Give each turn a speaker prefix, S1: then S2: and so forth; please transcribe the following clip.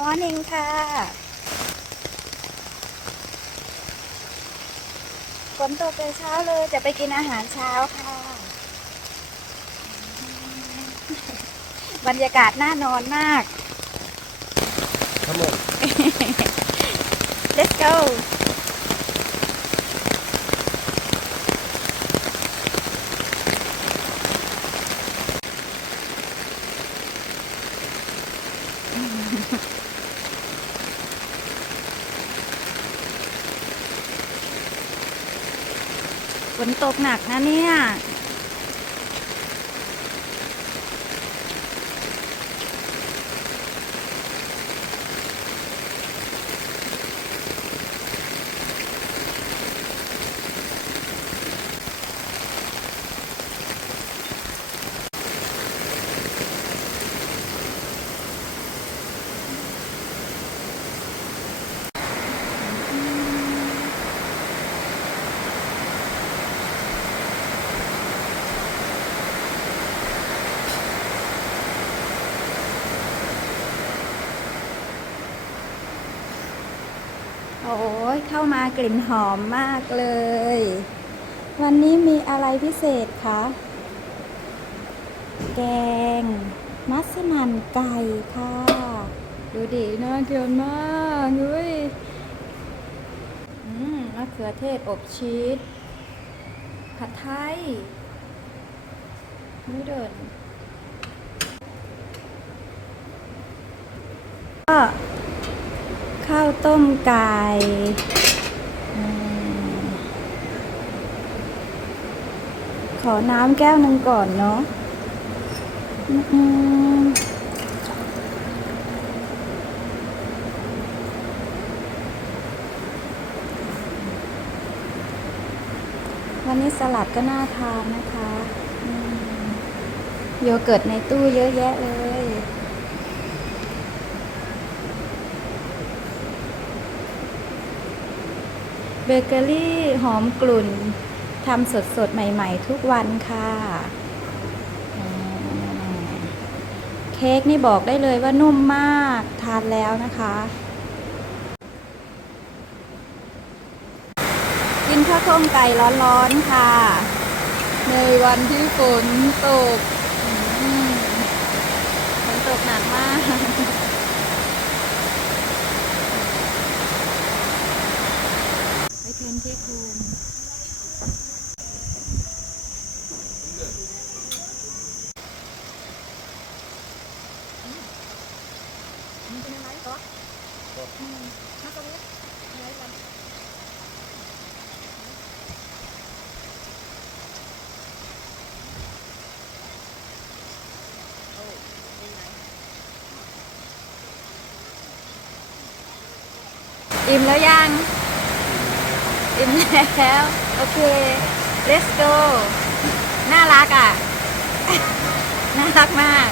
S1: morning ค่ะ ฝนตกแต่เช้าเลยจะไปกินอาหารเช้าค่ะ บรรยากาศน่านอนมาก
S2: Come on.
S1: let's go ฝ นตกหนักนะเนี่ย โอ้ยเข้ามากลิ่นหอมมากเลย วันนี้มีอะไรพิเศษคะ แกง มัสมั่นไก่ค่ะ ดูดิน่ากินมากเฮ้ยอืมมะเขือเทศอบชีสผัดไทยนูเดิลก็ ข้าวต้มไก่ขอน้ำแก้วหนึ่งก่อนเนาะวันนี้สลัดก็น่าทานนะคะ โยเกิร์ตในตู้เยอะแยะเลย เบเกอรี่หอมกลุ่นทำสดสดๆ ใหม่ ๆ ทุกวันค่ะ เค้กนี่บอกได้เลยว่านุ่มมากทานแล้วนะคะ กินข้าวต้มไก่ร้อนๆค่ะ ในวันที่ฝนตกฝนตกหนักมาก ไป เทนที่คูมมันเป็นอะไรก็อืมมาตรงนี้อะไรกันอิ่มแล้วยัง อิ่มแล้ว โอเค let's go น่ารักอะ น่ารักมาก